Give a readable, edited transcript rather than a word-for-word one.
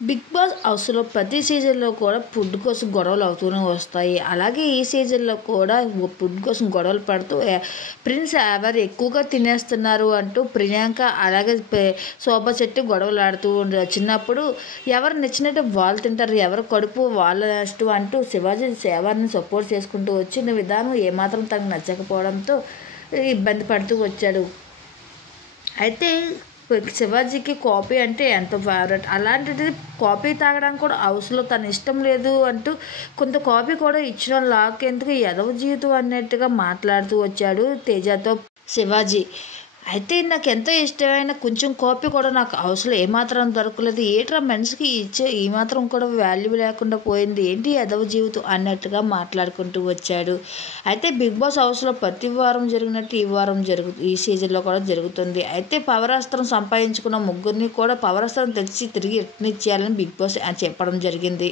Big boss హౌస్‌లో ప్రతి సీజన్‌లో కూడా ఫుడ్ కోసం గొడవలు అవుతూనే వస్తాయి. అలాగే ఈ సీజన్‌లో కూడా ఫుడ్ కోసం గొడవలు పడుతూ ప్రిన్స్ ఎవరు ఎక్కువగా తినేస్తున్నారు అంటూ ప్రియాంక అలాగే శోభా శెట్టి గొడవలాడుతూ చిన్నప్పుడు ఎవరు నచ్చినట్టు వాళ్ళు తింటారు. ఎవరి కడుపు వాళ్ళ ఇష్టం అంటూ శివాజీ ఎవరిని సపోర్ట్ చేసుకుంటూ వచ్చిన విధానం ఏమాత్రం తనకు నచ్చకపోవడంతో ఇబ్బంది పడుతూ వచ్చాడు. అయితే శివాజీకి కాఫీ అంటే ఎంతో ఫేవరెట్. అలాంటిది కాఫీ తాగడానికి కూడా హౌస్‌లో తన ఇష్టం లేదు అంటూ కొంత కాఫీ కూడా ఇచ్చినోళ్ళు నాకెందుకు ఈ ఎదవ జీవితం అన్నట్టుగా మాట్లాడుతూ వచ్చాడు తేజతో శివాజీ. అయితే నాకెంతో ఇష్టమైన కొంచెం కాఫీ కూడా నాకు హౌస్‌లో ఏమాత్రం దొరకలేదు. ఏంట్రా మనిషికి ఇచ్చే ఈ మాత్రం కూడా వాల్యూ లేకుండా పోయింది. ఏంటి ఎదవ జీవితం అన్నట్టుగా మాట్లాడుకుంటూ వచ్చాడు. అయితే బిగ్ బాస్ హౌస్‌లో ప్రతి వారం జరిగినట్టు ఈ సీజన్‌లో కూడా జరుగుతుంది. అయితే పవరాస్త్రం సంపాదించుకున్న ముగ్గురిని కూడా పవరాస్త్రం తెచ్చి తిరిగి రిటర్న్ ఇచ్చేయాలని బిగ్ బాస్ చెప్పడం జరిగింది.